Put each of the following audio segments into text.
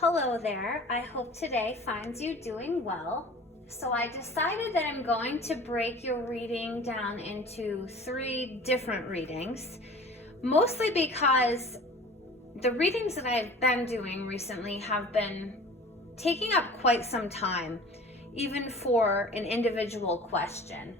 Hello there. I hope today finds you doing well. So I decided that I'm going to break your reading down into 3 different readings, mostly because the readings that I've been doing recently have been taking up quite some time, even for an individual question.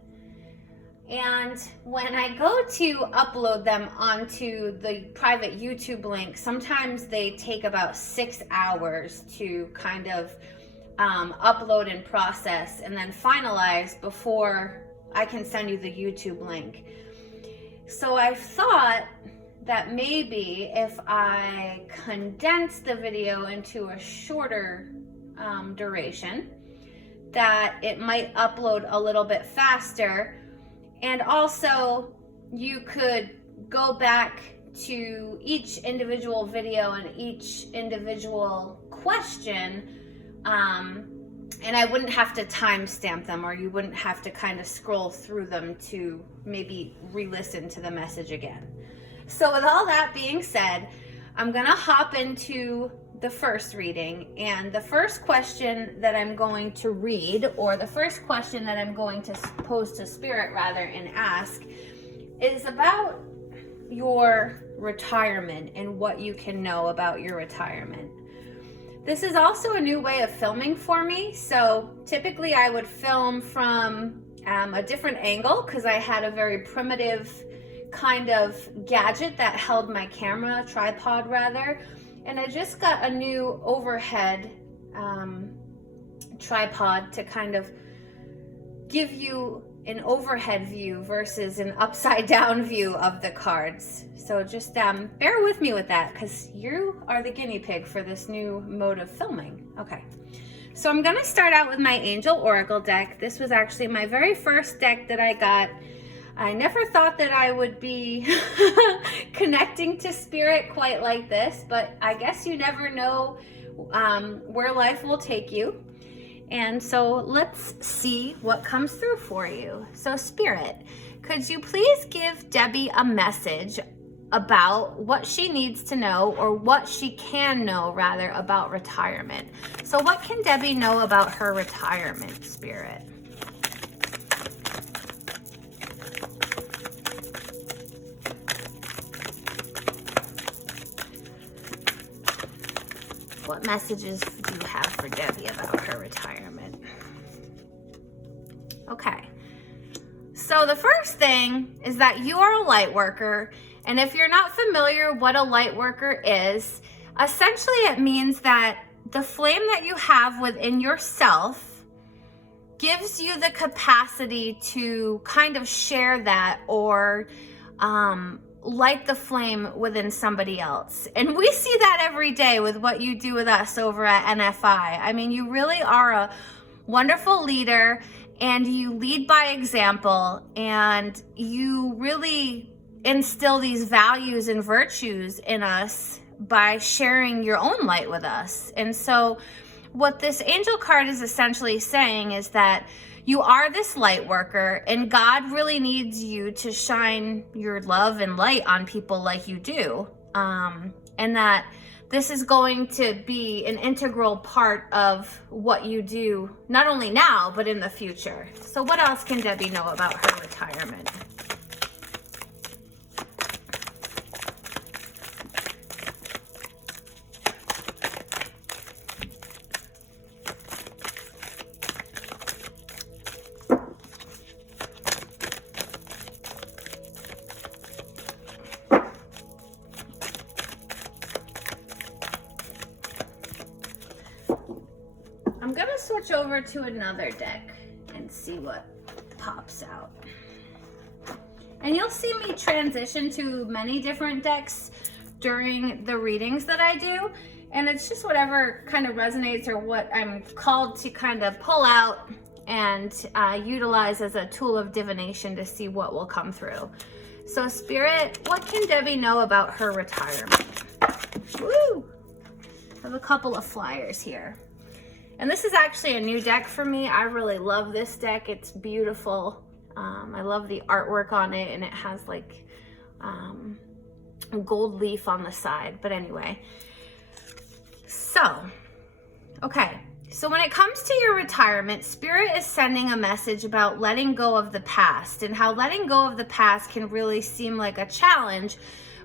And when I go to upload them onto the private YouTube link, sometimes they take about 6 hours to kind of upload and process and then finalize before I can send you the YouTube link. So I thought that maybe if I condense the video into a shorter duration, that it might upload a little bit faster. And also, you could go back to each individual video and each individual question, and I wouldn't have to timestamp them, or you wouldn't have to kind of scroll through them to maybe re-listen to the message again. So with all that being said, I'm gonna hop into the first reading, and the first question that I'm going to read, or the first question that I'm going to pose to Spirit rather and ask, is about your retirement and what you can know about your retirement. This is also a new way of filming for me. So typically I would film from a different angle because I had a very primitive kind of gadget that held my camera, tripod rather. And I just got a new overhead tripod to kind of give you an overhead view versus an upside down view of the cards. So just bear with me with that, because you are the guinea pig for this new mode of filming. Okay, so I'm gonna start out with my Angel Oracle deck. This was actually my very first deck that I got. I never thought that I would be connecting to Spirit quite like this, but I guess you never know where life will take you. And so let's see what comes through for you. So Spirit, could you please give Debbie a message about what she needs to know, or what she can know rather, about retirement? So what can Debbie know about her retirement, Spirit? What messages do you have for Debbie about her retirement? Okay, so the first thing is that you are a light worker, and if you're not familiar what a light worker is, essentially it means that the flame that you have within yourself gives you the capacity to kind of share that, or light the flame within somebody else. And we see that every day with what you do with us over at NFI. I mean, you really are a wonderful leader, and you lead by example, and you really instill these values and virtues in us by sharing your own light with us. And so what this angel card is essentially saying is that you are this light worker, and God really needs you to shine your love and light on people like you do. And that this is going to be an integral part of what you do, not only now, but in the future. So what else can Debbie know about her retirement? I'm gonna switch over to another deck and see what pops out. And you'll see me transition to many different decks during the readings that I do, and it's just whatever kind of resonates, or what I'm called to kind of pull out and utilize as a tool of divination to see what will come through. So Spirit, what can Debbie know about her retirement? Woo! I have a couple of flyers here. And this is actually a new deck for me. I really love this deck. It's beautiful. I love the artwork on it, and it has like gold leaf on the side. But anyway, so Okay, so when it comes to your retirement, Spirit is sending a message about letting go of the past, and how letting go of the past can really seem like a challenge,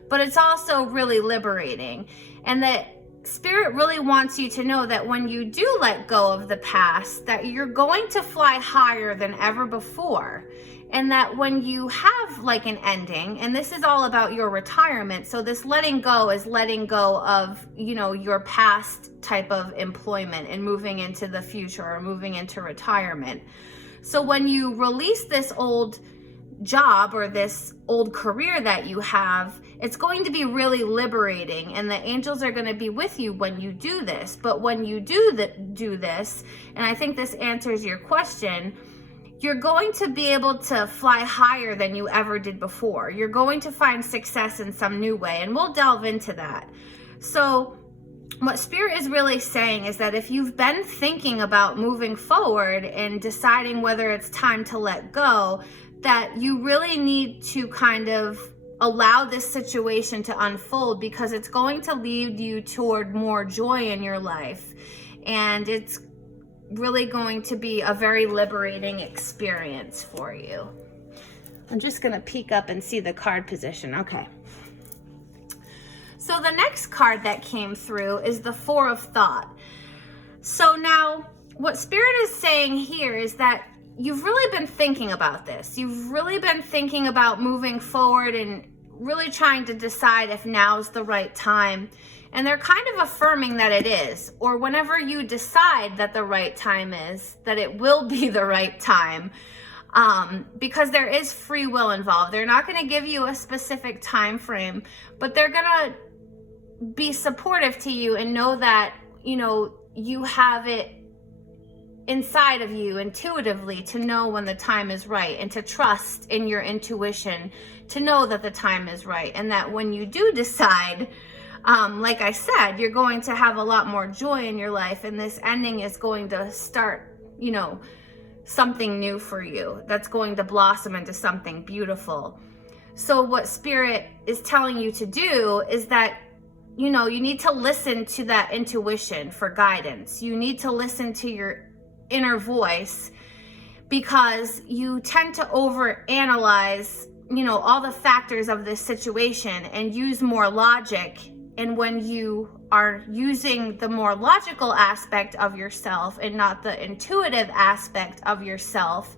but it's also really liberating. And that Spirit really wants you to know that when you do let go of the past, that you're going to fly higher than ever before. And that when you have like an ending, and this is all about your retirement, so this letting go is letting go of, your past type of employment and moving into the future or moving into retirement. So when you release this old job or this old career that you have, it's going to be really liberating, and the angels are going to be with you when you do this. But when you do this, and I think this answers your question, you're going to be able to fly higher than you ever did before. You're going to find success in some new way, and we'll delve into that. So what Spirit is really saying is that if you've been thinking about moving forward and deciding whether it's time to let go, that you really need to kind of allow this situation to unfold, because it's going to lead you toward more joy in your life, and it's really going to be a very liberating experience for you. I'm just going to peek up and see the card position. Okay. So the next card that came through is the Four of Thought. So now what Spirit is saying here is that you've really been thinking about this. You've really been thinking about moving forward and really trying to decide if now's the right time. And they're kind of affirming that it is, or whenever you decide that the right time is, that it will be the right time, because there is free will involved. They're not going to give you a specific time frame, but they're going to be supportive to you and know that, you have it inside of you intuitively to know when the time is right, and to trust in your intuition to know that the time is right, and that when you do decide, like I said, you're going to have a lot more joy in your life, and this ending is going to start, something new for you that's going to blossom into something beautiful. So what Spirit is telling you to do is that, you need to listen to that intuition for guidance. You need to listen to your inner voice, because you tend to overanalyze, all the factors of this situation and use more logic. And when you are using the more logical aspect of yourself and not the intuitive aspect of yourself,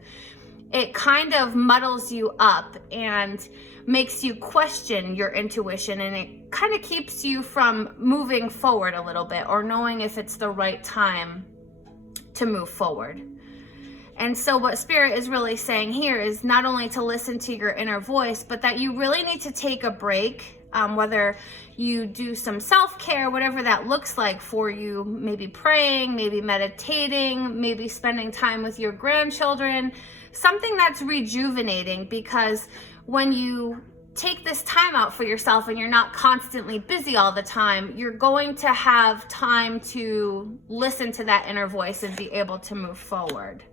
it kind of muddles you up and makes you question your intuition, and it kind of keeps you from moving forward a little bit, or knowing if it's the right time to move forward. And so what Spirit is really saying here is not only to listen to your inner voice, but that you really need to take a break, whether you do some self-care, whatever that looks like for you, maybe praying, maybe meditating, maybe spending time with your grandchildren, something that's rejuvenating. Because when you take this time out for yourself and you're not constantly busy all the time, you're going to have time to listen to that inner voice and be able to move forward.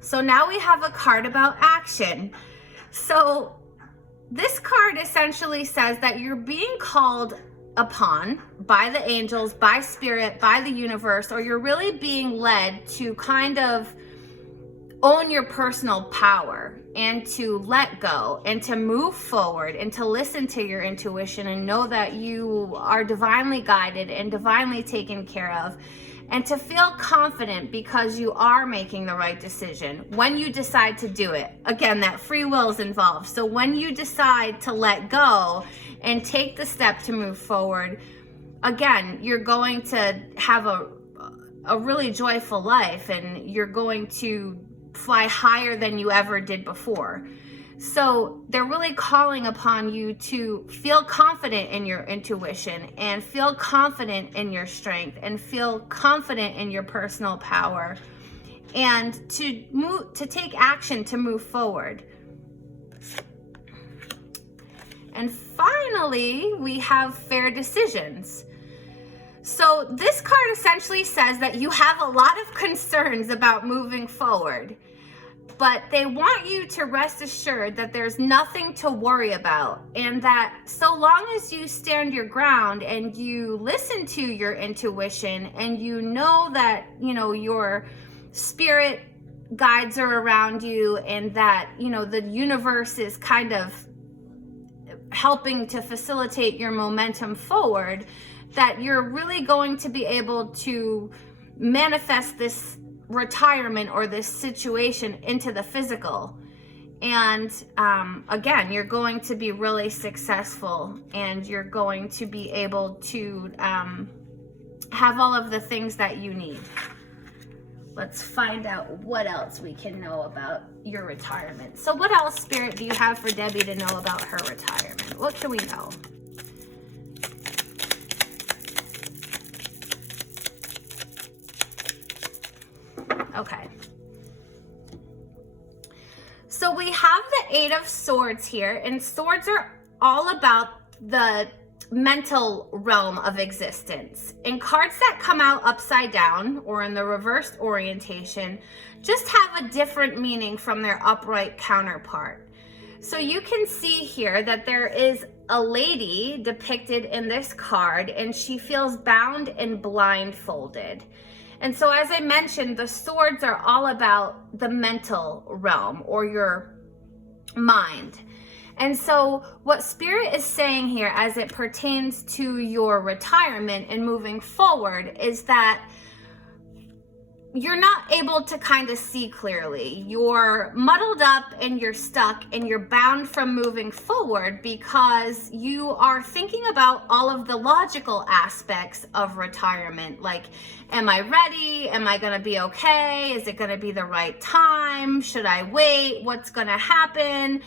So now we have a card about action. So this card essentially says that you're being called upon by the angels, by Spirit, by the universe, or you're really being led to kind of own your personal power and to let go and to move forward and to listen to your intuition and know that you are divinely guided and divinely taken care of, and to feel confident because you are making the right decision when you decide to do it. Again, that free will is involved. So when you decide to let go and take the step to move forward, again, you're going to have a really joyful life, and you're going to fly higher than you ever did before. So they're really calling upon you to feel confident in your intuition, and feel confident in your strength, and feel confident in your personal power, and to take action to move forward. And finally, we have fair decisions. So this card essentially says that you have a lot of concerns about moving forward. but they want you to rest assured that there's nothing to worry about, and that so long as you stand your ground and you listen to your intuition and you know that, you know, your spirit guides are around you and that, you know, the universe is kind of helping to facilitate your momentum forward, that you're really going to be able to manifest this retirement or this situation into the physical. And again, you're going to be really successful, and you're going to be able to have all of the things that you need. Let's find out what else we can know about your retirement. So what else, Spirit, do you have for Debbie to know about her retirement? What can we know? Okay. So we have the Eight of Swords here, and swords are all about the mental realm of existence. And cards that come out upside down or in the reversed orientation just have a different meaning from their upright counterpart. So you can see here that there is a lady depicted in this card, and she feels bound and blindfolded. And so, as I mentioned, the swords are all about the mental realm or your mind. And so what Spirit is saying here as it pertains to your retirement and moving forward is that you're not able to kind of see clearly. You're muddled up and you're stuck and you're bound from moving forward because you are thinking about all of the logical aspects of retirement. Like, am I ready? Am I going to be okay? Is it going to be the right time? Should I wait? What's going to happen?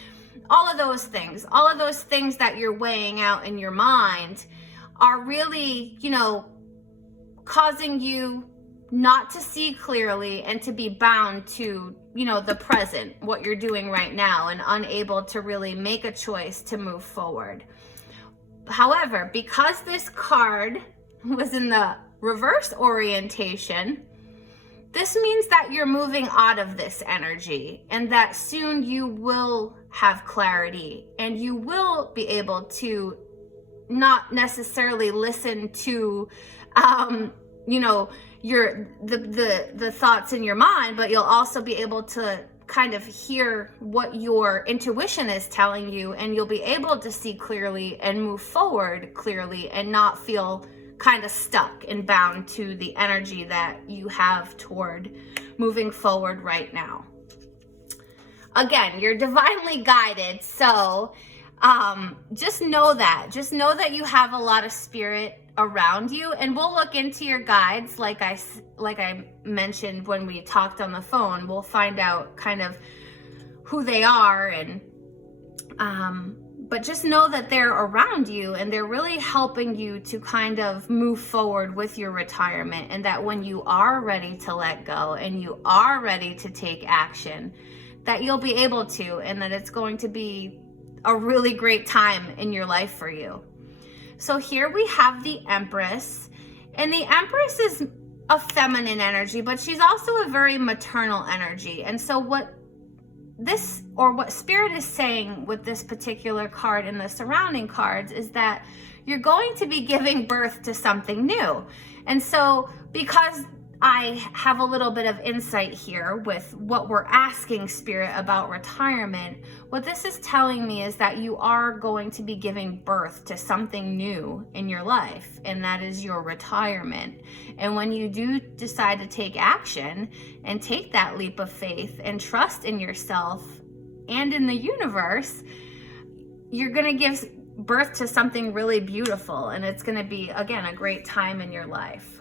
All of those things that you're weighing out in your mind are really, you know, causing you not to see clearly and to be bound to, you know, the present, what you're doing right now, and unable to really make a choice to move forward. However, because this card was in the reverse orientation, this means that you're moving out of this energy, and that soon you will have clarity and you will be able to not necessarily listen to, you know, the thoughts in your mind, but you'll also be able to kind of hear what your intuition is telling you, and you'll be able to see clearly and move forward clearly and not feel kind of stuck and bound to the energy that you have toward moving forward right now. Again, you're divinely guided, so just know that you have a lot of spirit around you, and we'll look into your guides like I mentioned when we talked on the phone. We'll find out kind of who they are, and but just know that they're around you and they're really helping you to kind of move forward with your retirement, and that when you are ready to let go and you are ready to take action, that you'll be able to, and that it's going to be a really great time in your life for you. So here we have the Empress, and the Empress is a feminine energy, but she's also a very maternal energy. And so what Spirit is saying with this particular card and the surrounding cards is that you're going to be giving birth to something new. And so because I have a little bit of insight here with what we're asking Spirit about retirement, what this is telling me is that you are going to be giving birth to something new in your life, and that is your retirement. And when you do decide to take action and take that leap of faith and trust in yourself and in the universe, you're going to give birth to something really beautiful, and it's going to be, again, a great time in your life.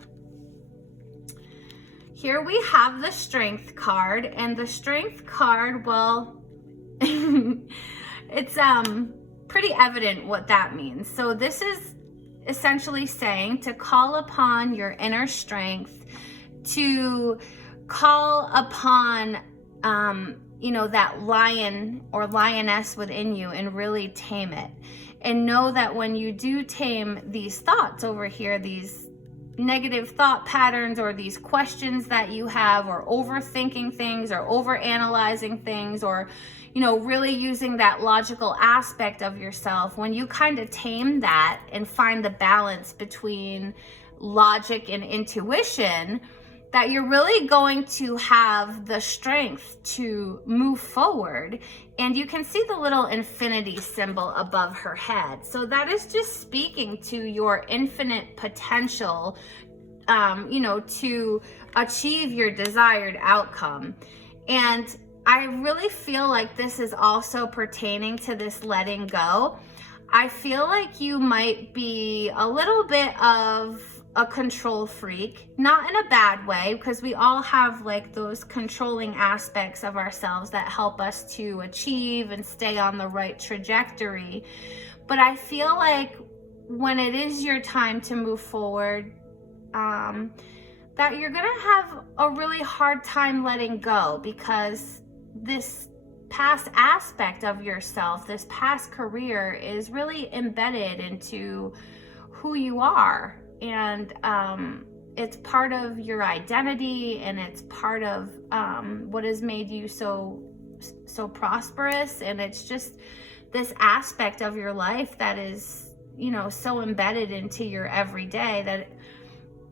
Here we have the Strength card, and the Strength card, well, it's pretty evident what that means. So this is essentially saying to call upon your inner strength, to call upon, you know, that lion or lioness within you and really tame it. And know that when you do tame these thoughts over here, these negative thought patterns or these questions that you have, or overthinking things or overanalyzing things, or really using that logical aspect of yourself, when you kind of tame that and find the balance between logic and intuition, that you're really going to have the strength to move forward. And you can see the little infinity symbol above her head. So that is just speaking to your infinite potential, to achieve your desired outcome. And I really feel like this is also pertaining to this letting go. I feel like you might be a little bit of a control freak, not in a bad way, because we all have like those controlling aspects of ourselves that help us to achieve and stay on the right trajectory. But I feel like when it is your time to move forward, that you're gonna have a really hard time letting go, because this past aspect of yourself, this past career, is really embedded into who you are. And it's part of your identity, and it's part of what has made you so prosperous. And it's just this aspect of your life that is, so embedded into your everyday, that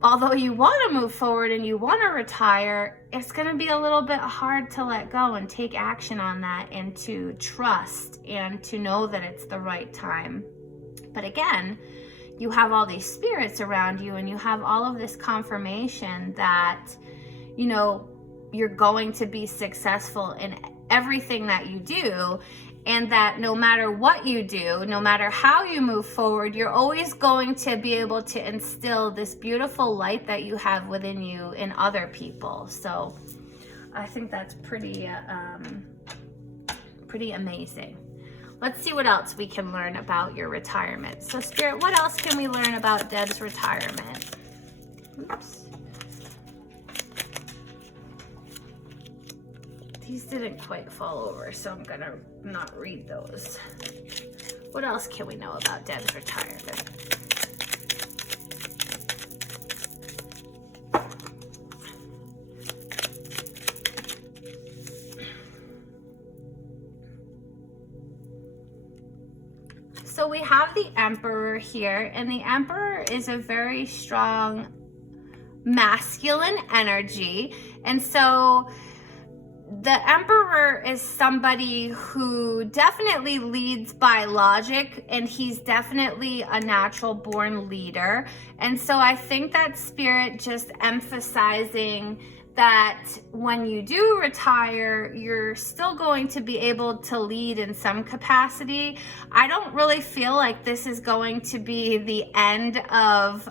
although you want to move forward and you want to retire, it's going to be a little bit hard to let go and take action on that, and to trust and to know that it's the right time. But again, you have all these spirits around you, and you have all of this confirmation that, you're going to be successful in everything that you do. And that no matter what you do, no matter how you move forward, you're always going to be able to instill this beautiful light that you have within you in other people. So I think that's pretty amazing. Let's see what else we can learn about your retirement. So Spirit, what else can we learn about Deb's retirement? Oops. These didn't quite fall over, so I'm gonna not read those. What else can we know about Deb's retirement? So we have the Emperor here, and the Emperor is a very strong masculine energy. And so the Emperor is somebody who definitely leads by logic, and he's definitely a natural born leader. And so I think that Spirit just emphasizing that when you do retire, you're still going to be able to lead in some capacity. I don't really feel like this is going to be the end of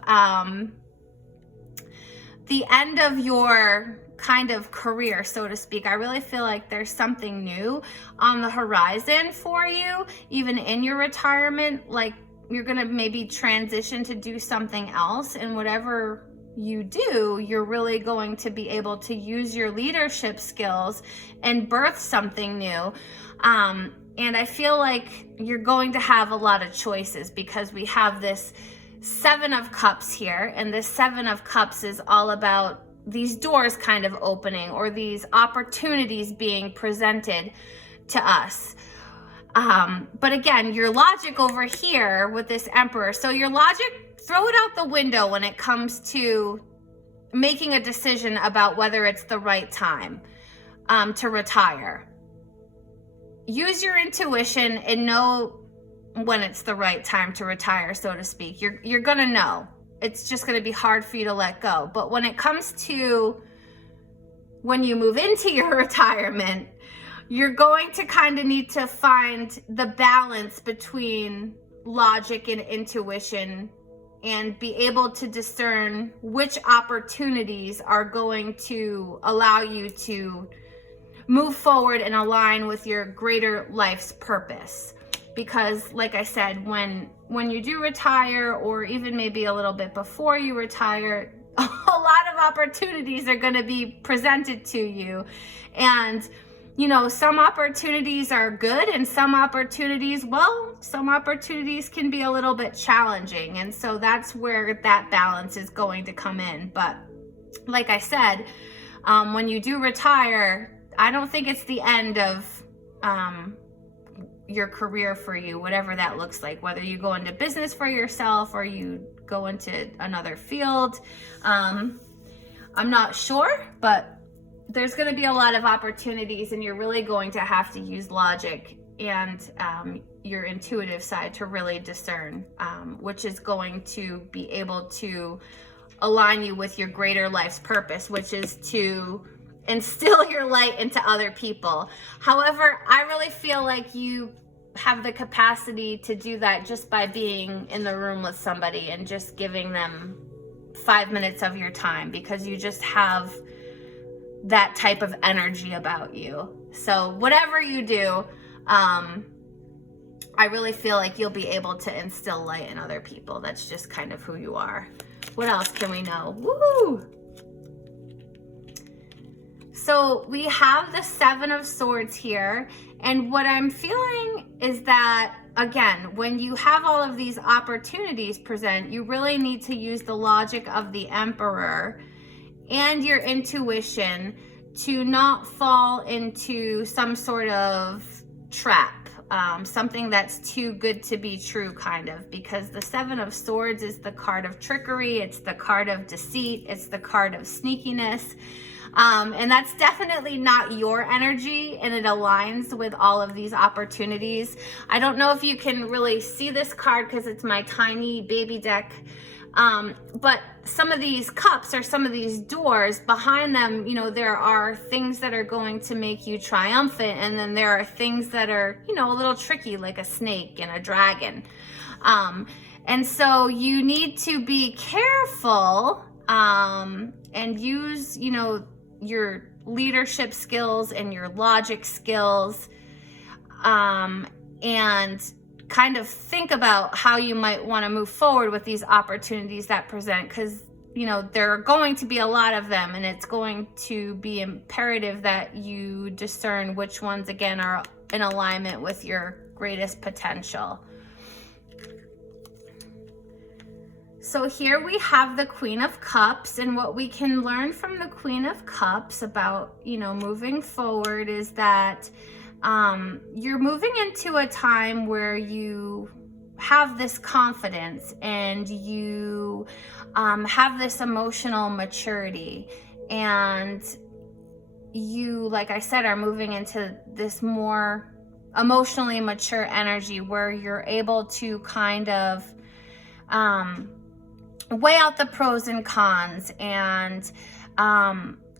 your kind of career, so to speak. I really feel like there's something new on the horizon for you, even in your retirement. Like you're gonna maybe transition to do something else, and whatever you do, you're really going to be able to use your leadership skills and birth something new. And I feel like you're going to have a lot of choices, because we have this Seven of Cups here, and this Seven of Cups is all about these doors kind of opening, or these opportunities being presented to us. But again, your logic over here with this Emperor, so your logic, throw it out the window when it comes to making a decision about whether it's the right time to retire. Use your intuition and know when it's the right time to retire, so to speak. You're gonna know. It's just gonna be hard for you to let go. But when it comes to when you move into your retirement, you're going to kind of need to find the balance between logic and intuition, and be able to discern which opportunities are going to allow you to move forward and align with your greater life's purpose. Because like I said, when you do retire, or even maybe a little bit before you retire, a lot of opportunities are going to be presented to you. And some opportunities are good and some opportunities can be a little bit challenging. And so that's where that balance is going to come in. But like I said, when you do retire, I don't think it's the end of your career for you, whatever that looks like, whether you go into business for yourself or you go into another field. I'm not sure, but there's going to be a lot of opportunities, and you're really going to have to use logic and your intuitive side to really discern, which is going to be able to align you with your greater life's purpose, which is to instill your light into other people. However, I really feel like you have the capacity to do that just by being in the room with somebody and just giving them 5 minutes of your time, because you just have that type of energy about you. So whatever you do, I really feel like you'll be able to instill light in other people. That's just kind of who you are. What else can we know? Woo! So we have the Seven of Swords here. And what I'm feeling is that, again, when you have all of these opportunities present, you really need to use the logic of the Emperor and your intuition to not fall into some sort of trap, something that's too good to be true, kind of, because the Seven of Swords is the card of trickery, it's the card of deceit, it's the card of sneakiness, and that's definitely not your energy, and it aligns with all of these opportunities. I don't know if you can really see this card because it's my tiny baby deck, but some of these cups or some of these doors behind them, there are things that are going to make you triumphant, and then there are things that are, a little tricky, like a snake and a dragon. And so you need to be careful and use, your leadership skills and your logic skills, and kind of think about how you might want to move forward with these opportunities that present, because there are going to be a lot of them, and it's going to be imperative that you discern which ones again are in alignment with your greatest potential. So here we have the Queen of Cups, and what we can learn from the Queen of Cups about moving forward is that you're moving into a time where you have this confidence and you have this emotional maturity, and you, like I said, are moving into this more emotionally mature energy where you're able to kind of weigh out the pros and cons and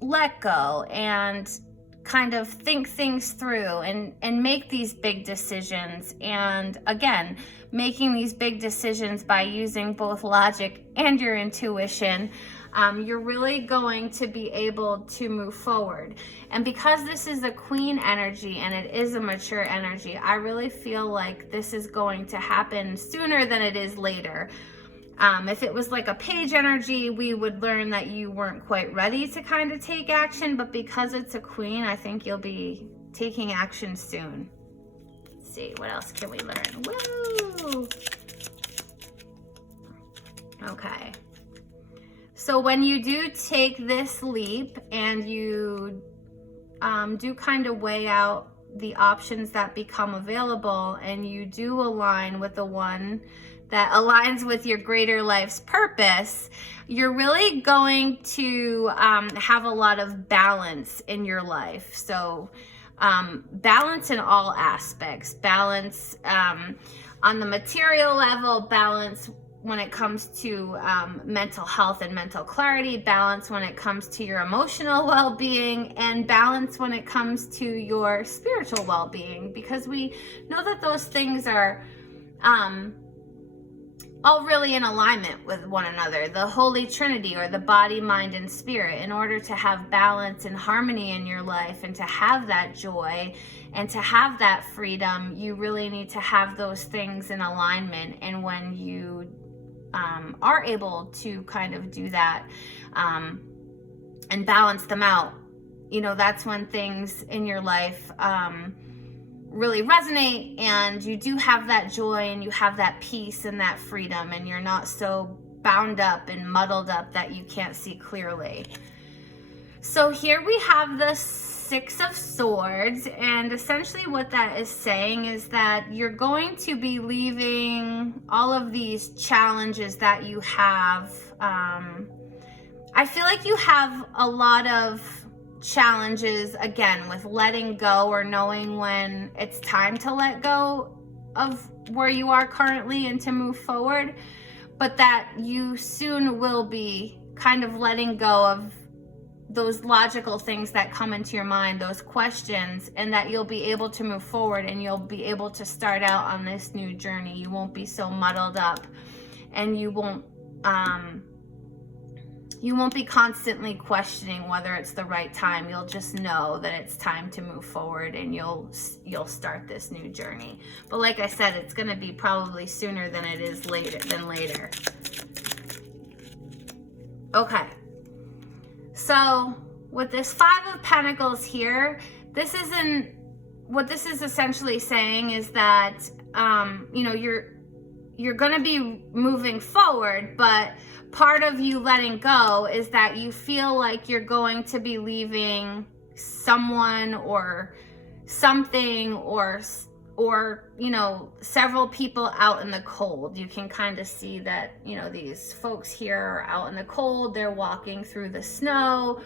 let go and kind of think things through and make these big decisions. And again, making these big decisions by using both logic and your intuition, you're really going to be able to move forward. And because this is a queen energy and it is a mature energy, I really feel like this is going to happen sooner than it is later. If it was like a page energy, we would learn that you weren't quite ready to kind of take action, but because it's a queen, I think you'll be taking action soon. Let's see, what else can we learn? Woo! Okay. So when you do take this leap and you do kind of weigh out the options that become available, and you do align with the one that aligns with your greater life's purpose, you're really going to have a lot of balance in your life. So balance in all aspects, balance on the material level, balance when it comes to mental health and mental clarity, balance when it comes to your emotional well-being, and balance when it comes to your spiritual well-being, because we know that those things are all really in alignment with one another, the Holy Trinity, or the body, mind, and spirit. In order to have balance and harmony in your life and to have that joy and to have that freedom, you really need to have those things in alignment. And when you are able to kind of do that and balance them out, that's when things in your life really resonate, and you do have that joy and you have that peace and that freedom, and you're not so bound up and muddled up that you can't see clearly. So here we have the Six of Swords, and essentially what that is saying is that you're going to be leaving all of these challenges that you have. I feel like you have a lot of challenges, again, with letting go or knowing when it's time to let go of where you are currently and to move forward, but that you soon will be kind of letting go of those logical things that come into your mind, those questions, and that you'll be able to move forward and you'll be able to start out on this new journey. You won't be so muddled up, and you won't be constantly questioning whether it's the right time. You'll just know that it's time to move forward, and you'll start this new journey. But like I said, it's going to be probably sooner than it is later. Okay. So with this Five of Pentacles here, what this is essentially saying is that, you're going to be moving forward, but part of you letting go is that you feel like you're going to be leaving someone or something or several people out in the cold. You can kind of see that, these folks here are out in the cold. They're walking through the snow.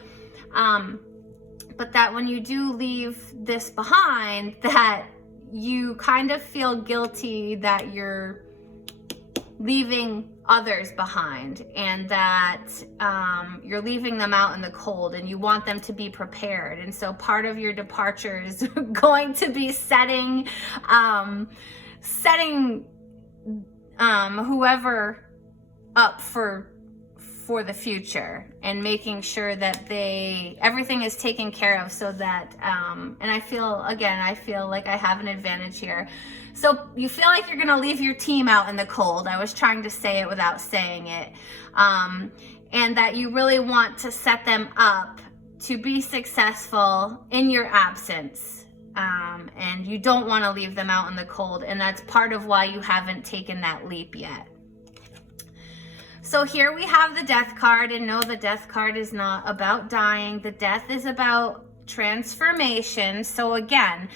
But that when you do leave this behind, that you kind of feel guilty that you're leaving others behind, and that you're leaving them out in the cold, and you want them to be prepared. And so part of your departure is going to be setting whoever up for the future, and making sure that everything is taken care of, so that and I feel like I have an advantage here. So you feel like you're going to leave your team out in the cold. I was trying to say it without saying it. And that you really want to set them up to be successful in your absence. And you don't want to leave them out in the cold. And that's part of why you haven't taken that leap yet. So here we have the Death card, and no, the Death card is not about dying. The Death is about transformation. So again,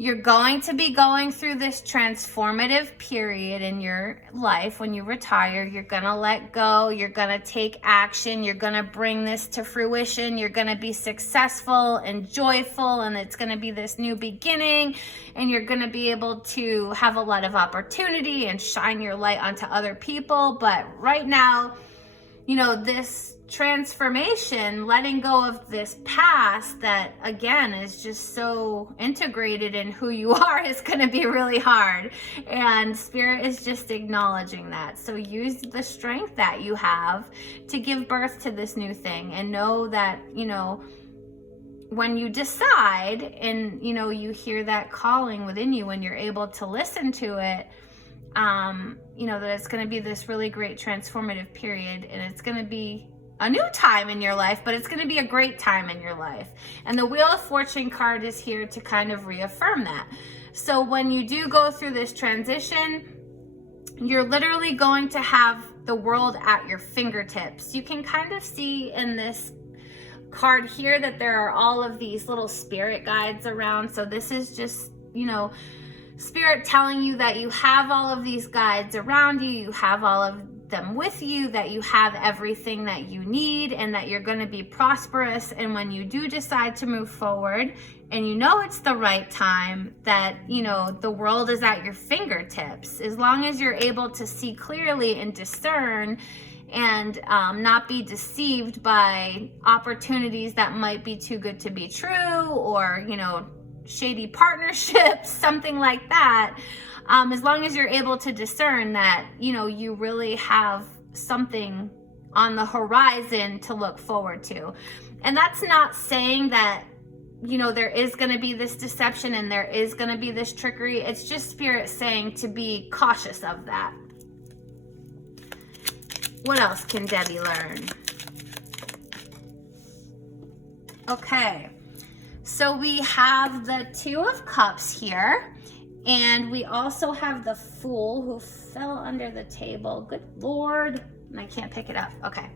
you're going to be going through this transformative period in your life. When you retire, you're going to let go. You're going to take action. You're going to bring this to fruition. You're going to be successful and joyful, and it's going to be this new beginning, and you're going to be able to have a lot of opportunity and shine your light onto other people. But right now, this transformation, letting go of this past that, again, is just so integrated in who you are, is going to be really hard. And Spirit is just acknowledging that. So use the strength that you have to give birth to this new thing, and know that, when you decide and, you hear that calling within you, when you're able to listen to it, that it's going to be this really great transformative period, and it's going to be a new time in your life, but it's going to be a great time in your life. And the Wheel of Fortune card is here to kind of reaffirm that. So when you do go through this transition, you're literally going to have the world at your fingertips. You can kind of see in this card here that there are all of these little spirit guides around. So this is just, Spirit telling you that you have all of these guides around you, you have all of them with you, that you have everything that you need, and that you're going to be prosperous. And when you do decide to move forward, and it's the right time, that the world is at your fingertips, as long as you're able to see clearly and discern, and not be deceived by opportunities that might be too good to be true, or shady partnerships, something like that. As long as you're able to discern that, you really have something on the horizon to look forward to. And that's not saying that, there is going to be this deception and there is going to be this trickery. It's just Spirit saying to be cautious of that. What else can Debbie learn? Okay. So we have the Two of Cups here, and we also have the Fool who fell under the table. Good Lord, and I can't pick it up. Okay.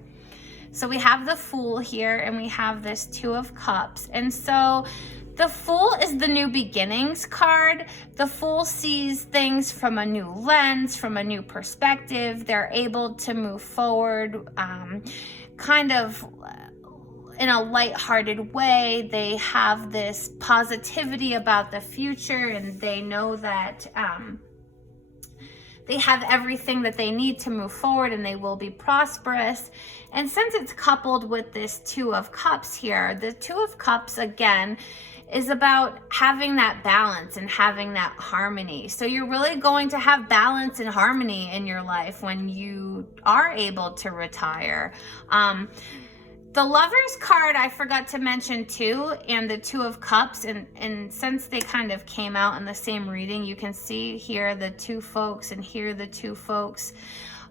So we have the Fool here, and we have this Two of Cups. And so the Fool is the new beginnings card. The Fool sees things from a new lens, from a new perspective. They're able to move forward kind of in a lighthearted way. They have this positivity about the future, and they know that they have everything that they need to move forward, and they will be prosperous. And since it's coupled with this Two of Cups here, the Two of Cups again is about having that balance and having that harmony. So you're really going to have balance and harmony in your life when you are able to retire. The Lovers card I forgot to mention too, and the Two of Cups, and since they kind of came out in the same reading, you can see here the two folks and here the two folks.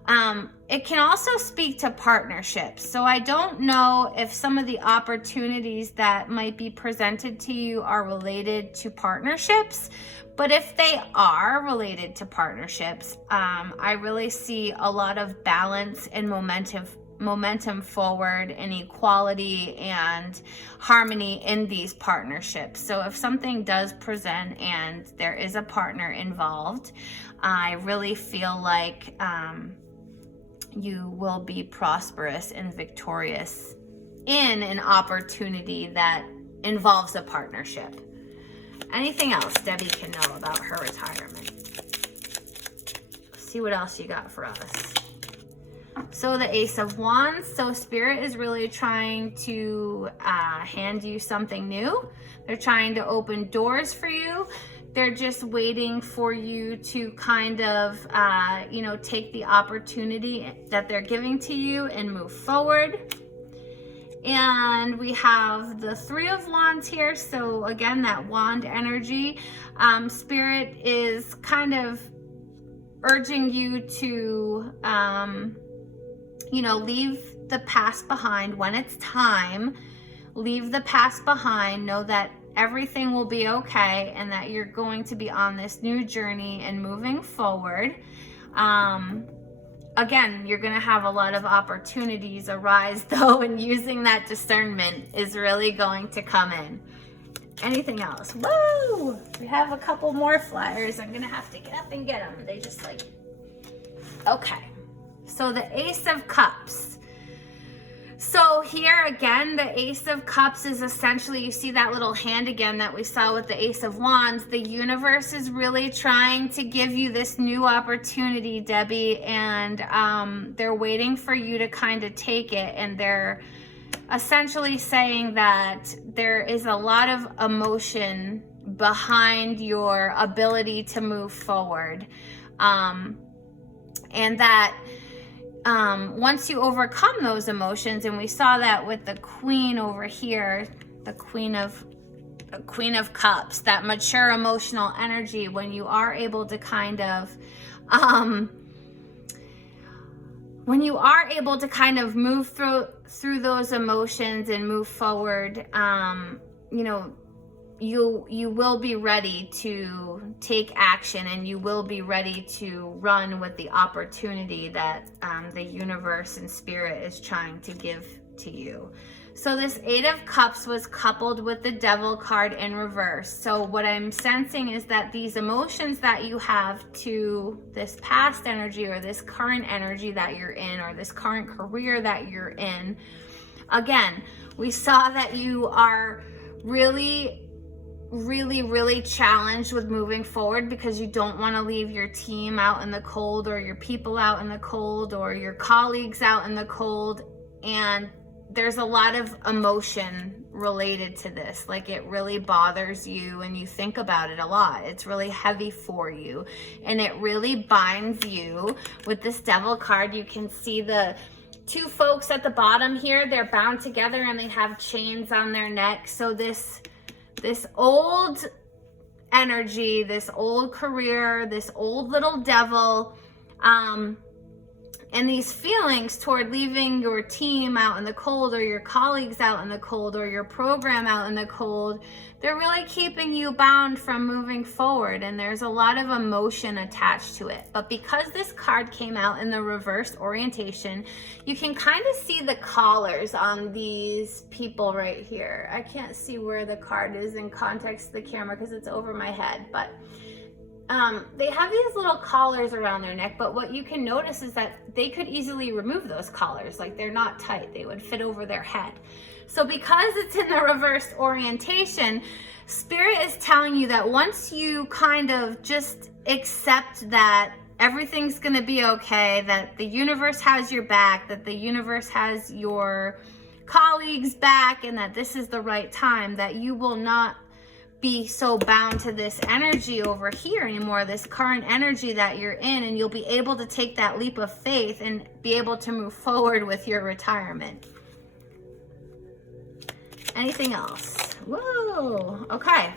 It can also speak to partnerships. So I don't know if some of the opportunities that might be presented to you are related to partnerships, but if they are related to partnerships, I really see a lot of balance and momentum forward and equality and harmony in these partnerships. So if something does present and there is a partner involved, I really feel like you will be prosperous and victorious in an opportunity that involves a partnership. Anything else Debbie can know about her retirement? Let's see what else you got for us. So the Ace of Wands. So Spirit is really trying to hand you something new. They're trying to open doors for you. They're just waiting for you to kind of, take the opportunity that they're giving to you and move forward. And we have the Three of Wands here. So again, that wand energy. Spirit is kind of urging you to, leave the past behind when it's time. Leave the past behind. Know that everything will be okay and that you're going to be on this new journey and moving forward. Again, you're going to have a lot of opportunities arise though, and using that discernment is really going to come in. Anything else? Woo! We have a couple more flyers. I'm going to have to get up and get them. They just okay. So the Ace of Cups. So here again, the Ace of Cups is essentially, you see that little hand again that we saw with the Ace of Wands. The universe is really trying to give you this new opportunity, Debbie, and they're waiting for you to kind of take it. And they're essentially saying that there is a lot of emotion behind your ability to move forward. And that once you overcome those emotions, and we saw that with the Queen over here, the Queen of Cups, that mature emotional energy, when you are able to kind of move through those emotions and move forward, you will be ready to take action, and you will be ready to run with the opportunity that the universe and Spirit is trying to give to you. So this Eight of Cups was coupled with the Devil card in reverse. So what I'm sensing is that these emotions that you have to this past energy, or this current energy that you're in, or this current career that you're in, again, we saw that you are really challenged with moving forward because you don't want to leave your team out in the cold, or your people out in the cold, or your colleagues out in the cold. And there's a lot of emotion related to this. It really bothers you, and you think about it a lot. It's really heavy for you, and it really binds you. With this Devil card, you can see the two folks at the bottom here. They're bound together and they have chains on their neck. So this old energy, this old career, this old little devil, And these feelings toward leaving your team out in the cold, or your colleagues out in the cold, or your program out in the cold, they're really keeping you bound from moving forward. And there's a lot of emotion attached to it. But because this card came out in the reverse orientation, you can kind of see the collars on these people right here. I can't see where the card is in context of the camera because it's over my head, but they have these little collars around their neck, but what you can notice is that they could easily remove those collars. Like, they're not tight, they would fit over their head. So because it's in the reverse orientation, Spirit is telling you that once you kind of just accept that everything's going to be okay, that the universe has your back, that the universe has your colleagues back, and that this is the right time, that you will not be so bound to this energy over here anymore, this current energy that you're in, and you'll be able to take that leap of faith and be able to move forward with your retirement. Anything else? Whoa, okay.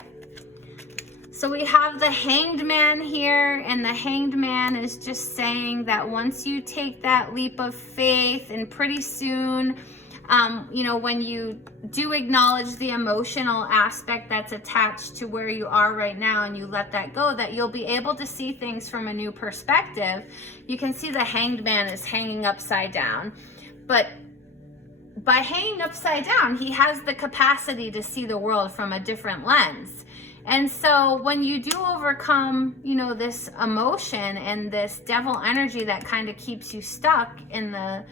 So we have the Hanged Man here, and the Hanged Man is just saying that once you take that leap of faith, and pretty soon, you know, when you do acknowledge the emotional aspect that's attached to where you are right now, and you let that go, that you'll be able to see things from a new perspective. You can see the Hanged Man is hanging upside down, but by hanging upside down, he has the capacity to see the world from a different lens. And so when you do overcome, you know, this emotion and this devil energy that kind of keeps you stuck in the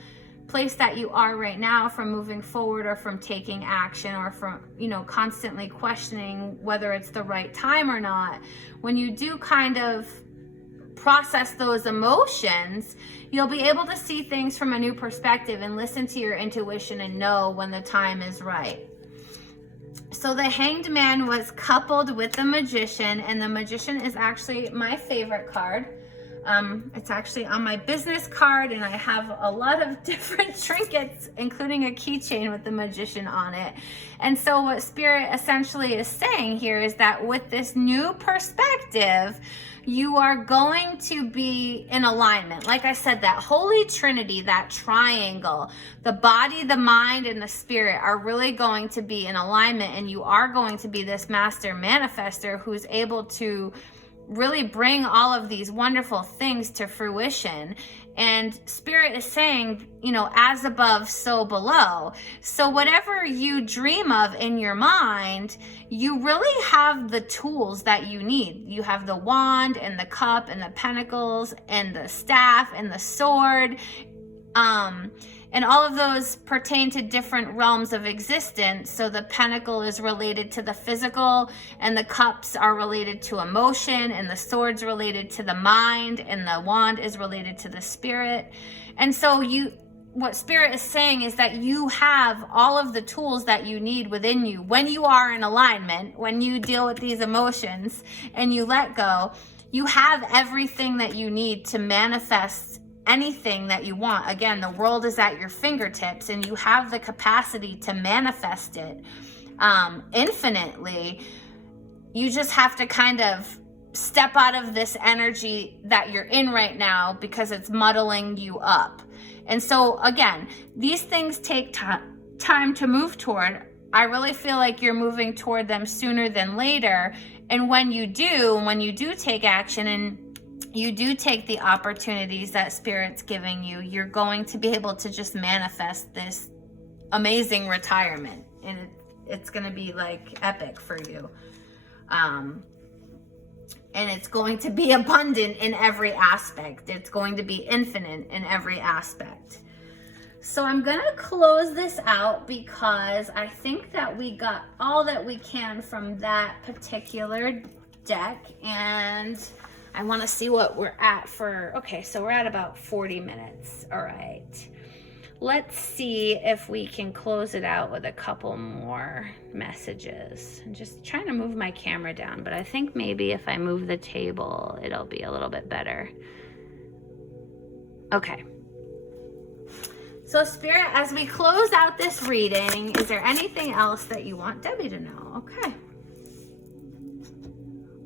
place that you are right now, from moving forward, or from taking action, or from, you know, constantly questioning whether it's the right time or not, when you do kind of process those emotions, you'll be able to see things from a new perspective and listen to your intuition and know when the time is right. So the Hanged Man was coupled with the Magician, and the Magician is actually my favorite card. It's actually on my business card, and I have a lot of different trinkets, including a keychain with the Magician on it. And so what Spirit essentially is saying here is that with this new perspective, you are going to be in alignment. Like I said, that Holy Trinity, that triangle, the body, the mind, and the spirit are really going to be in alignment, and you are going to be this master manifester who's able to really bring all of these wonderful things to fruition. And Spirit is saying, you know, as above, so below. So whatever you dream of in your mind, you really have the tools that you need. You have the wand and the cup and the pentacles and the staff and the sword. And all of those pertain to different realms of existence. So the pentacle is related to the physical, and the cups are related to emotion, and the sword's related to the mind, and the wand is related to the spirit. And so what Spirit is saying is that you have all of the tools that you need within you when you are in alignment, when you deal with these emotions and you let go. You have everything that you need to manifest anything that you want. Again, the world is at your fingertips, and you have the capacity to manifest it infinitely. You just have to kind of step out of this energy that you're in right now, because it's muddling you up. And so again, these things take time to move toward. I really feel like you're moving toward them sooner than later. And when you do take action, and you do take the opportunities that Spirit's giving you, you're going to be able to just manifest this amazing retirement. And it's going to be like epic for you. And it's going to be abundant in every aspect. It's going to be infinite in every aspect. So I'm going to close this out, because I think that we got all that we can from that particular deck. And I want to see what we're at okay, so we're at about 40 minutes. All right. Let's see if we can close it out with a couple more messages. I'm just trying to move my camera down, but I think maybe if I move the table, it'll be a little bit better. Okay. So Spirit, as we close out this reading, is there anything else that you want Debbie to know? Okay.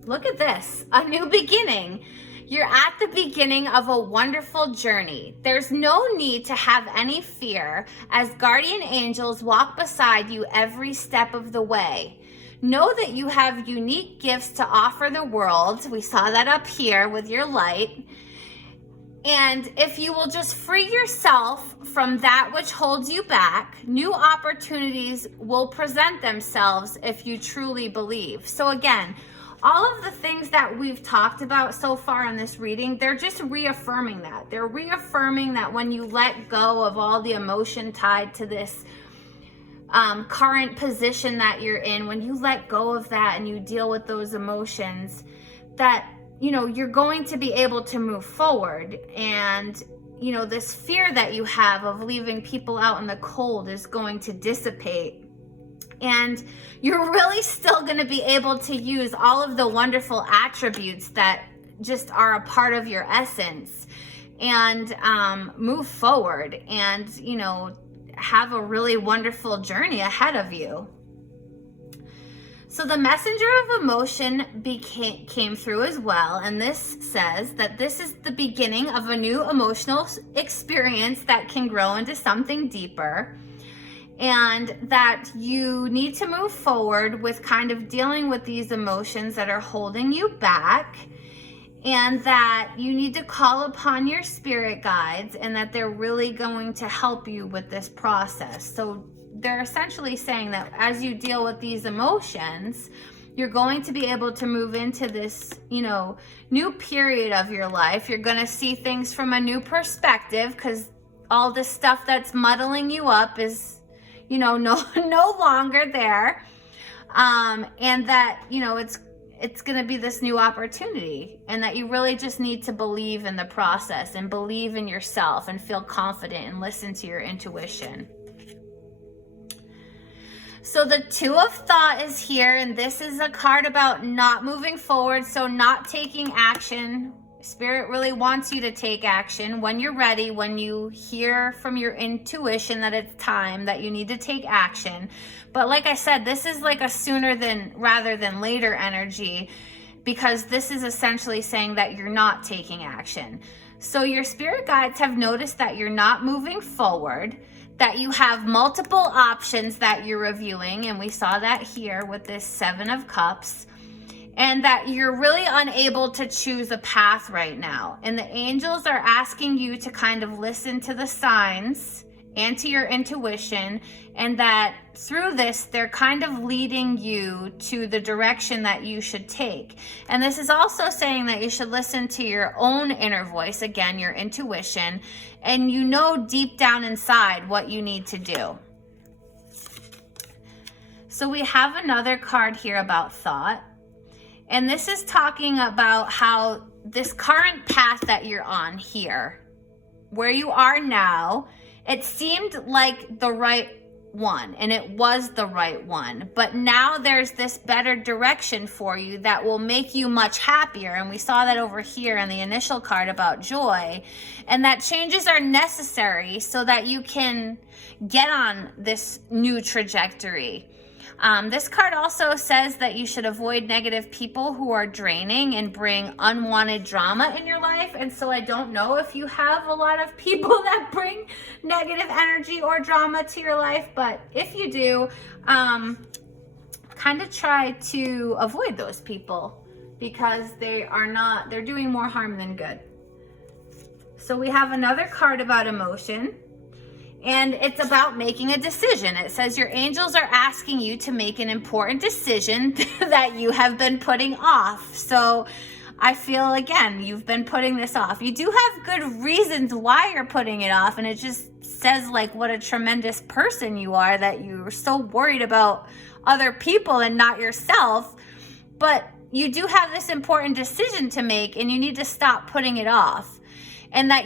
Look at this, a new beginning. You're at the beginning of a wonderful journey. There's no need to have any fear as guardian angels walk beside you every step of the way. Know that you have unique gifts to offer the world. We saw that up here with your light. And if you will just free yourself from that which holds you back, new opportunities will present themselves if you truly believe. So again, all of the things that we've talked about so far in this reading, they're just reaffirming that. They're reaffirming that when you let go of all the emotion tied to this current position that you're in, when you let go of that and you deal with those emotions, that you're going to be able to move forward. And, this fear that you have of leaving people out in the cold is going to dissipate. And you're really still going to be able to use all of the wonderful attributes that just are a part of your essence and move forward and, have a really wonderful journey ahead of you. So the messenger of emotion came through as well, and this says that this is the beginning of a new emotional experience that can grow into something deeper, and that you need to move forward with kind of dealing with these emotions that are holding you back, and that you need to call upon your spirit guides, and that they're really going to help you with this process. So they're essentially saying that as you deal with these emotions, you're going to be able to move into this, new period of your life. You're going to see things from a new perspective because all this stuff that's muddling you up is, no longer there. And that, it's going to be this new opportunity, and that you really just need to believe in the process and believe in yourself and feel confident and listen to your intuition. So the Two of Thought is here, and this is a card about not moving forward, so not taking action. Spirit really wants you to take action when you're ready, when you hear from your intuition that it's time, that you need to take action. But like I said, this is like a sooner rather than later energy, because this is essentially saying that you're not taking action. So your spirit guides have noticed that you're not moving forward, that you have multiple options that you're reviewing, and we saw that here with this Seven of Cups, and that you're really unable to choose a path right now. And the angels are asking you to kind of listen to the signs and to your intuition, and that through this, they're kind of leading you to the direction that you should take. And this is also saying that you should listen to your own inner voice, again, your intuition, and deep down inside what you need to do. So we have another card here about thought. And this is talking about how this current path that you're on here, where you are now, it seemed like the right one, and it was the right one. But now there's this better direction for you that will make you much happier. And we saw that over here in the initial card about joy. And that changes are necessary so that you can get on this new trajectory. This card also says that you should avoid negative people who are draining and bring unwanted drama in your life. And so I don't know if you have a lot of people that bring negative energy or drama to your life, but if you do, kind of try to avoid those people, because they're doing more harm than good. So we have another card about emotion. And it's about making a decision. It says your angels are asking you to make an important decision that you have been putting off. So I feel, again, you've been putting this off. You do have good reasons why you're putting it off. And it just says like what a tremendous person you are, that you're so worried about other people and not yourself. But you do have this important decision to make, and you need to stop putting it off. And that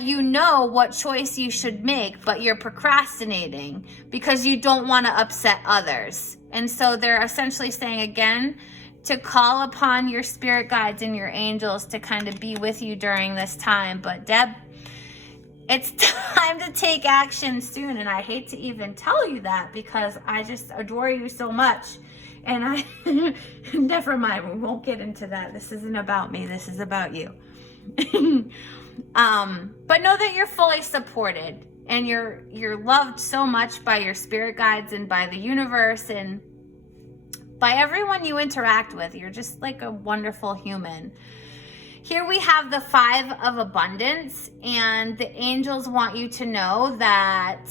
what choice you should make, but you're procrastinating because you don't want to upset others. And so they're essentially saying, again, to call upon your spirit guides and your angels to kind of be with you during this time. But Deb, it's time to take action soon. And I hate to even tell you that, because I just adore you so much. And never mind, we won't get into that. This isn't about me. This is about you. But know that you're fully supported, and you're loved so much by your spirit guides and by the universe and by everyone you interact with. You're just like a wonderful human. Here we have the 5 of abundance, and the angels want you to know that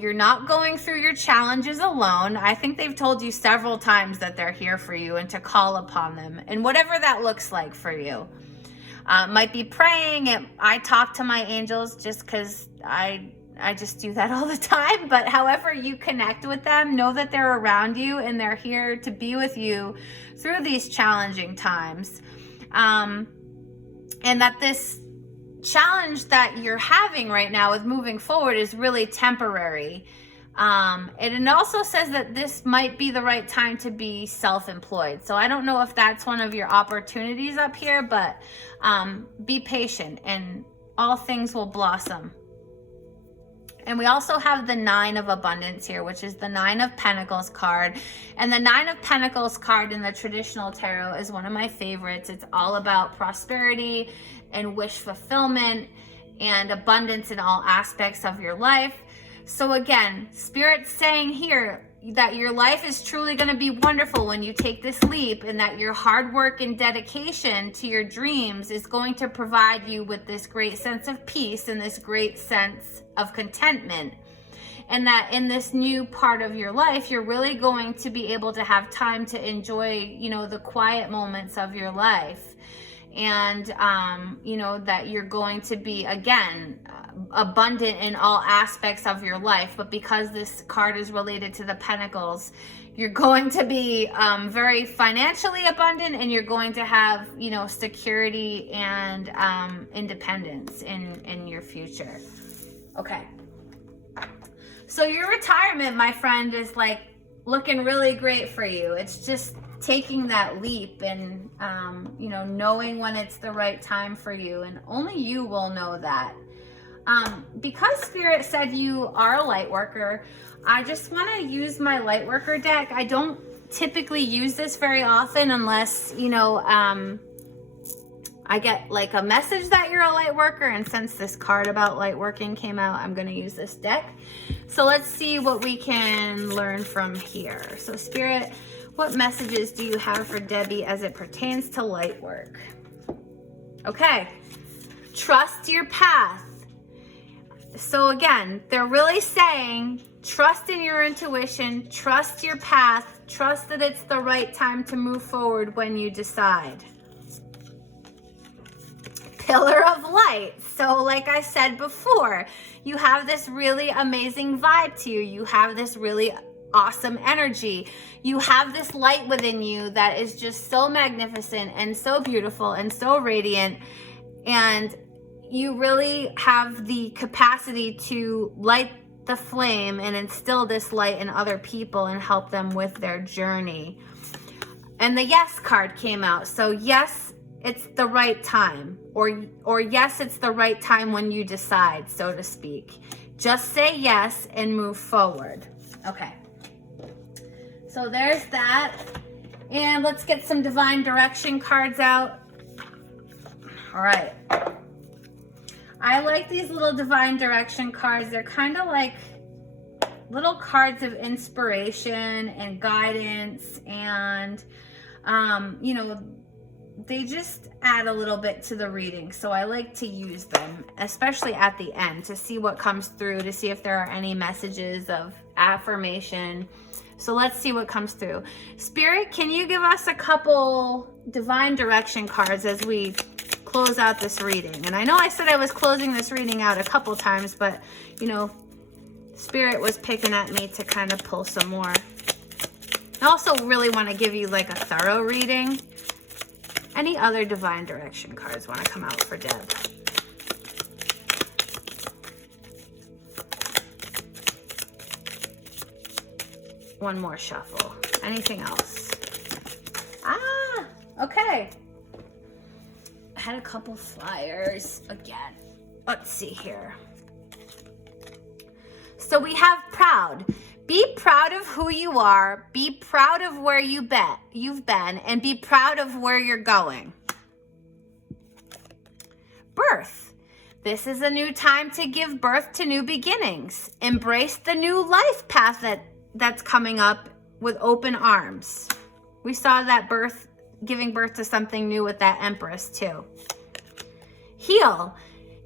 you're not going through your challenges alone. I think they've told you several times that they're here for you and to call upon them, and whatever that looks like for you. Might be praying. I talk to my angels just because I just do that all the time. But however you connect with them, know that they're around you and they're here to be with you through these challenging times. And that this challenge that you're having right now with moving forward is really temporary. And it also says that this might be the right time to be self-employed. So I don't know if that's one of your opportunities up here, but be patient and all things will blossom. And we also have the 9 of abundance here, which is the 9 of Pentacles card. And the 9 of Pentacles card in the traditional tarot is one of my favorites. It's all about prosperity and wish fulfillment and abundance in all aspects of your life. So again, Spirit's saying here that your life is truly going to be wonderful when you take this leap, and that your hard work and dedication to your dreams is going to provide you with this great sense of peace and this great sense of contentment. And that in this new part of your life, you're really going to be able to have time to enjoy, the quiet moments of your life. And, that you're going to be, again, abundant in all aspects of your life. But because this card is related to the Pentacles, you're going to be very financially abundant, and you're going to have, security and independence in your future. Okay. So your retirement, my friend, is like looking really great for you. It's just taking that leap and, knowing when it's the right time for you. And only you will know that. Because Spirit said you are a light worker, I just want to use my light worker deck. I don't typically use this very often unless, I get like a message that you're a light worker. And since this card about light working came out, I'm going to use this deck. So let's see what we can learn from here. So Spirit, what messages do you have for Debbie as it pertains to light work? Okay. Trust your path. So again, they're really saying, trust in your intuition, trust your path, trust that it's the right time to move forward when you decide. Pillar of light. So like I said before, you have this really amazing vibe to you. You have this really awesome energy. You have this light within you that is just so magnificent and so beautiful and so radiant. And you really have the capacity to light the flame and instill this light in other people and help them with their journey. And the yes card came out. So yes, it's the right time, or yes, it's the right time when you decide, so to speak. Just say yes and move forward. Okay. So there's that. And let's get some divine direction cards out. All right. I like these little divine direction cards. They're kind of like little cards of inspiration and guidance, and they just add a little bit to the reading. So I like to use them, especially at the end, to see what comes through, to see if there are any messages of affirmation. So let's see what comes through. Spirit, can you give us a couple divine direction cards as we close out this reading? And I know I said I was closing this reading out a couple times, but Spirit was picking at me to kind of pull some more. I also really want to give you like a thorough reading. Any other divine direction cards want to come out for Deb? One more shuffle. Anything else? Okay. I had a couple flyers again. Let's see here. So we have proud. Be proud of who you are. Be proud of where you've been, and be proud of where you're going. birth. This is a new time to give birth to new beginnings. Embrace the new life path that's coming up with open arms. We saw that giving birth to something new with that Empress too. Heal.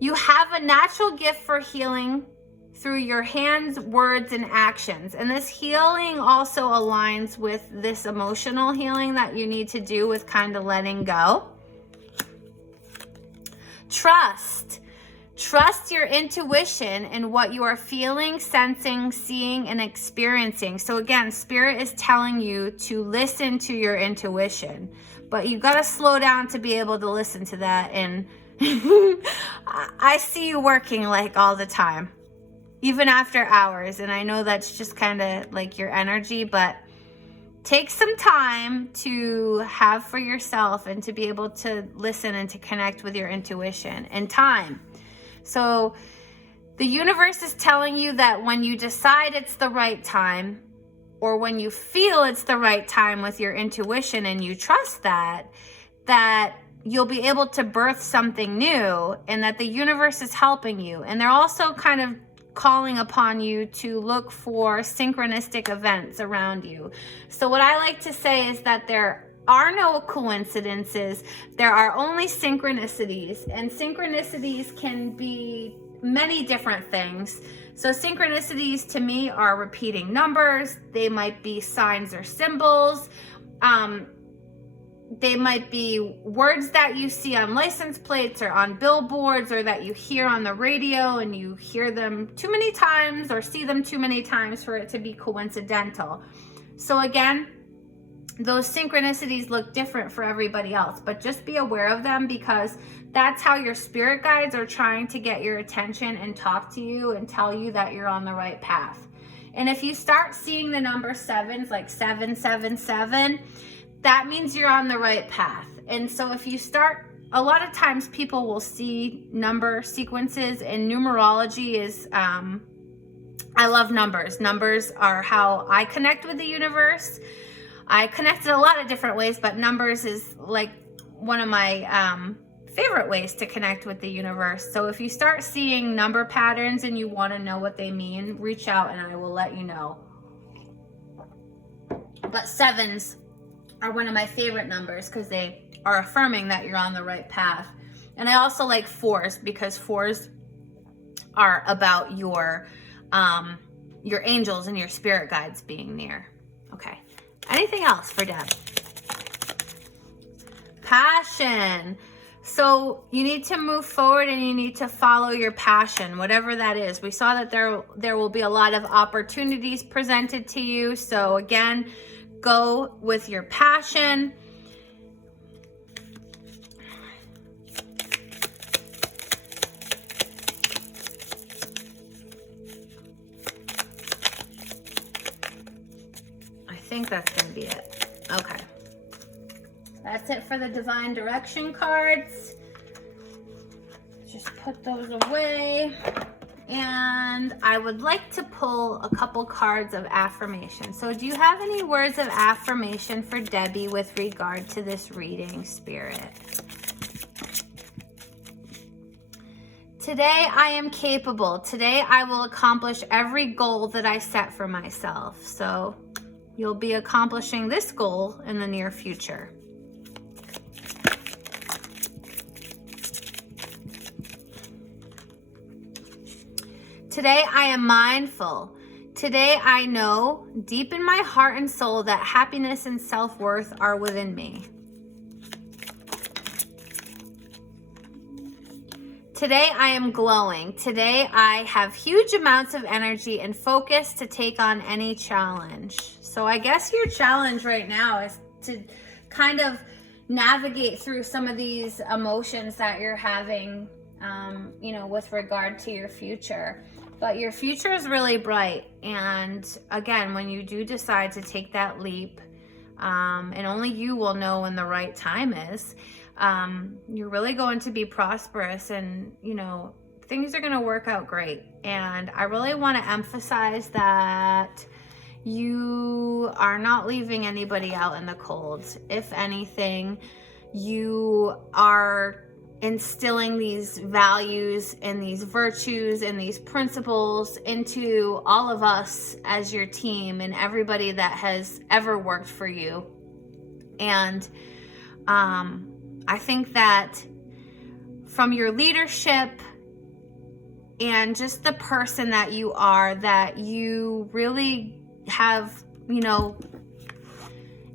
You have a natural gift for healing through your hands, words, and actions. And this healing also aligns with this emotional healing that you need to do with kind of letting go. Trust. Trust your intuition and what you are feeling, sensing, seeing, and experiencing. So again, Spirit is telling you to listen to your intuition, but you've got to slow down to be able to listen to that. And I see you working like all the time, even after hours. And I know that's just kind of like your energy, but take some time to have for yourself and to be able to listen and to connect with your intuition and time. So the universe is telling you that when you decide it's the right time, or when you feel it's the right time with your intuition and you trust that you'll be able to birth something new, and that the universe is helping you. And they're also kind of calling upon you to look for synchronistic events around you. So what I like to say is that there are no coincidences. There are only synchronicities, and synchronicities can be many different things. So synchronicities to me are repeating numbers. They might be signs or symbols. They might be words that you see on license plates or on billboards, or that you hear on the radio and you hear them too many times or see them too many times for it to be coincidental. So again, those synchronicities look different for everybody else, but just be aware of them, because that's how your spirit guides are trying to get your attention and talk to you and tell you that you're on the right path. And if you start seeing the number sevens, like 777, that means you're on the right path. And so if you start, a lot of times people will see number sequences, and numerology is, I love numbers. Numbers are how I connect with the universe. I connect in a lot of different ways, but numbers is like one of my favorite ways to connect with the universe. So if you start seeing number patterns and you want to know what they mean, reach out and I will let you know. But sevens are one of my favorite numbers because they are affirming that you're on the right path. And I also like fours, because fours are about your angels and your spirit guides being near. Okay. Anything else for Deb? Passion. So you need to move forward and you need to follow your passion, whatever that is. We saw that there will be a lot of opportunities presented to you. So again, go with your passion. I think that's going to be it. Okay. That's it for the Divine Direction cards. Just put those away. And I would like to pull a couple cards of affirmation. So do you have any words of affirmation for Debbie with regard to this reading, Spirit? Today I am capable. Today I will accomplish every goal that I set for myself. So you'll be accomplishing this goal in the near future. Today I am mindful. Today I know deep in my heart and soul that happiness and self-worth are within me. Today I am glowing. Today I have huge amounts of energy and focus to take on any challenge. So I guess your challenge right now is to kind of navigate through some of these emotions that you're having, with regard to your future. But your future is really bright. And again, when you do decide to take that leap, and only you will know when the right time is, you're really going to be prosperous, and, things are going to work out great. And I really want to emphasize that you are not leaving anybody out in the cold. If anything, you are instilling these values and these virtues and these principles into all of us as your team and everybody that has ever worked for you. And I think that from your leadership and just the person that you are, that you really have,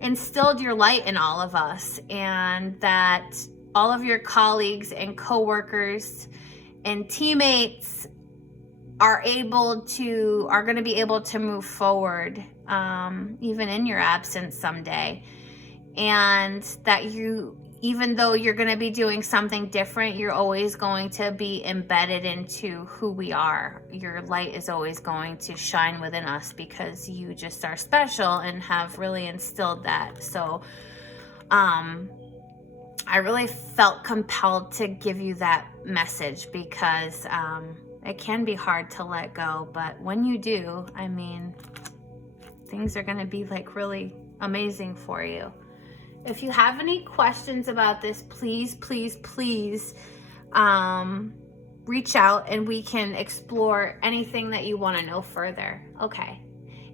instilled your light in all of us, and that all of your colleagues and coworkers and teammates are going to be able to move forward, even in your absence someday. And that even though you're going to be doing something different, you're always going to be embedded into who we are. Your light is always going to shine within us because you just are special and have really instilled that. So, I really felt compelled to give you that message because it can be hard to let go. But when you do, things are going to be like really amazing for you. If you have any questions about this, please reach out and we can explore anything that you want to know further. Okay.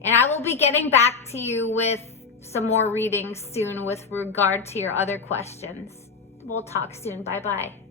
And I will be getting back to you with some more readings soon with regard to your other questions. We'll talk soon. Bye-bye.